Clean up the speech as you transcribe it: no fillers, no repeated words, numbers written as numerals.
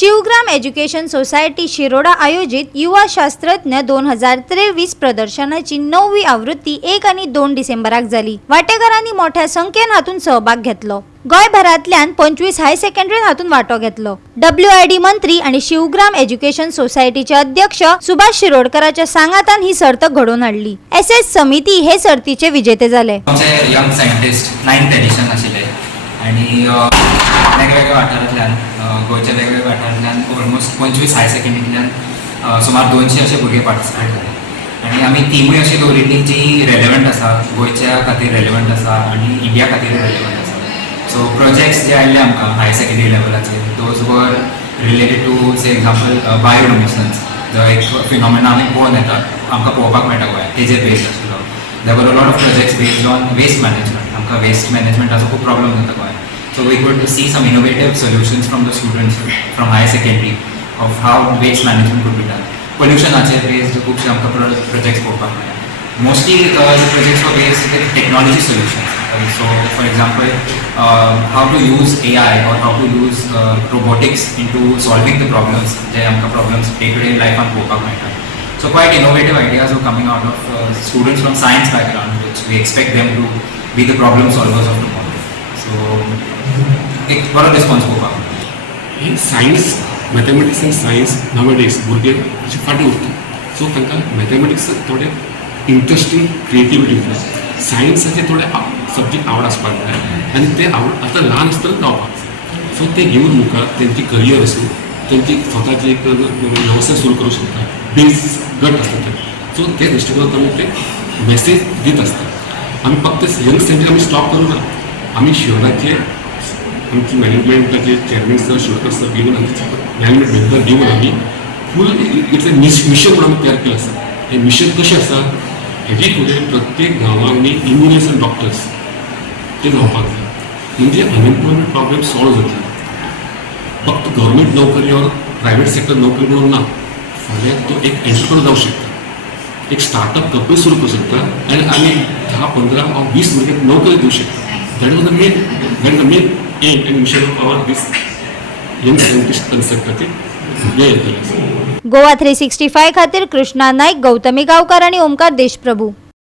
Shivgram education society Shiroda आयोजित युवा शास्त्रज्ञ 2023 प्रदर्शनाची 9वी आवृत्ती 1 आणि 2 डिसेंबराक जाली। वाटेकारांनी मोठ्या संख्येन हातून सहभाग घेतलो। गोयभरांतल्यान 25 हाय सेकंडरीन हातून वांटो घेतलो। WID मंत्री आणि शिवग्राम एज्युकेशन सोसायटीचे अध्यक्ष सुभाष शिरोडकरांच्या सांगातान ही सर्त घडोवन हाडली। SS समिती हे सर्तीचे विजेते झाले। यंग सायंटिस्ट 9th एडिशन आशिल्ले आणि वेगवेगळ्या वाठारांतल्यान गोंयच्या वेगवेगळ्या वाठारांतल्यान ऑलमोस्ट 25 हाय सेकंडरींतल्यान सुमार 200 अशे भुरगे पार्टिसिपेट केले आणि आमी टिमूय अशी दवरिल्ली जी रेलेवंट आसा, गोंयच्या खातीर रेलेवंट आसा आणि इंडिया खातीर रेलेवंट आसा। सो प्रोजेक्ट्स जे आयिल्ले आमकां हाय सेकंडरी लेवलाचेर those were related to say example bioluminescence जो एक फिनॉमिना आमी पळोवन येतात, आमकां पळोवपाक मेळटा गोंयांत, तेजेर बेस्ड आशिल्लो। There were a lot of projects based on waste management. आमकां वेस्ट मॅनेजमेंटाचो खूब प्रॉब्लम जाता गोंयांत। So we could see some innovative solutions from the students from higher secondary of how waste management could be done. Pollution based खूबशे आमकां projects पळोवपाक मेळ्ळे। Mostly the projects were based with technology solutions. So for example, how to use AI or how to use robotics into solving the problems जे आमकां problems day-to-day life आम पळोवपाक मेळटा। So quite innovative ideas were coming out of students from science background, which we expect them to be the problem solvers of tomorrow. So एक बरो response पळोवपाक हे science mathematics end science nowadays भुरगे अशे फाटीं उरता। सो तांकां mathematics थोडे इंट्रस्टींग क्रिएटिविटी उरता, सायन्साचे थोडे सब्जेक्ट आवड आसपाक जाय आनी ते आवड आतां ल्हान आसतना जावपाक। सो ते घेवन मुखार तेंची करियर आसूं, तेंची स्वताची एक वेवसाय सुरू करूंक शकता, बेज गट आसता ते। सो ते दृश्टिकोनांतून आमी ते मॅसेज दीत आसता। आमी फक्त यंग स्टेजीर आमी स्टॉप करूं ना, आमी शिवराचे आमची मॅनेजमेंटाचे चेअरमॅन सर शिवकर सर घेऊन आमचे मॅनेजमेंट मेंबर घेऊन आम्ही फूल इट्स अ मिशन म्हणून आमी तयार केलं आसा। हे मिशन कशें आसा, हेजे फुडें प्रत्येक गांवांनी इंजिनियर्स आनी डॉक्टर्स ते जावपाक जाय, म्हणजे अनएम्प्लॉयमेंट प्रॉब्लेम सॉल्व जातलो। फक्त गव्हर्मेंट नोकरी और प्रायवेट सेक्टर नोकरी म्हणून ना, फाल्यां तो एक एंटरप्रेन्योर जावं शकता, एक स्टार्टअप कंपनी सुरू करूं शकता आनी आमी 10, 15 और 20 भुरग्यांक नोकरी दिवं शकता। That was the main aim and mission of our this young scientist concept खातीर गोवा 365 खातीर कृष्णा नाईक, गौतमी गांवकार आणि ओमकार देशप्रभू।